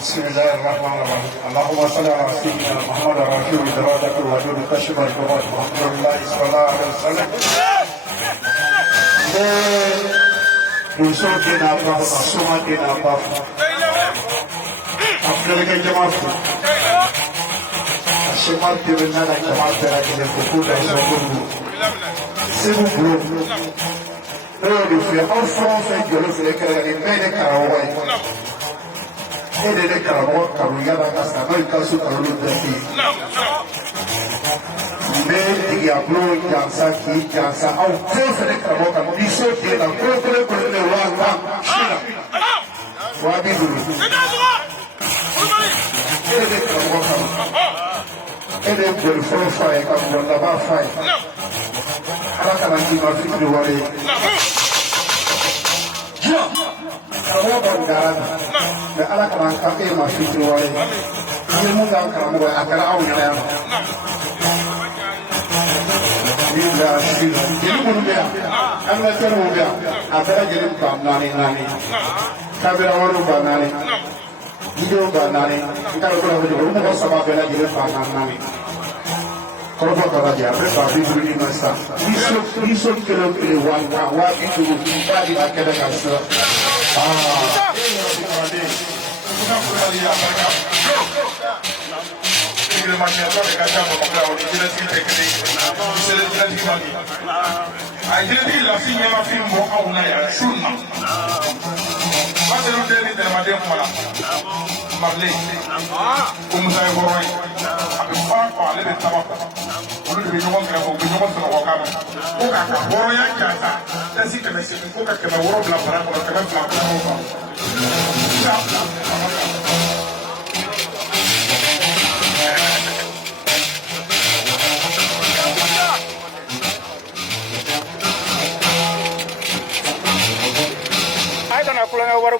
بسم الله الرحمن الرحيم اللهم صل على سيدنا محمد الرسول درجة الوجود كشف الكبار محمد الله صلى الله عليه وسلم دوسروں کے نام پر معصومہ کے نام پر اپنے کے جماعت شمال کے بنا نہ جماعت کرا کے کو دا سو c'est vous bleu le fait enfant fait que le fait que les mecs à ele ne karamɔgɔ kanu yala ka sa n'o ye kaso kanu dɛsɛ n bɛ tigiyabulo jansa k'i jansa aw fɛn fɛn karamɔgɔ kanu ni so den na kolokolo kolokolo wa tan si la wa bi duuru ele ne karamɔgɔ kanu ele ye boli fɔlɔ fa ye ka bɔ laban fa ye ala kana d'i ma fitiri wale ye karamɔgɔ b'aw dara na. Mais ala kana kafe ma fitiri wale ye mun ka karamɔgɔ a kɛra aw ɲɛna yan ni bila sigi la jeli minnu bɛ yan animateurs minnu bɛ yan a bɛɛ lajɛlen ba naani kamera wariw ba naani video ba naani n t'a dɔn ko la fɔ olu mɔgɔ saba bɛɛ lajɛlen ba naani kɔrɔfɔ ka lajɛ a bɛ ba bi duuru ni ma sisan ni so kelen o kelen wa bi duuru ba di a kɛnɛ kan sisan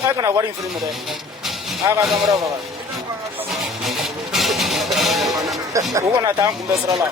I can worry for him. I got some rubber. Who gonna tank the Srala?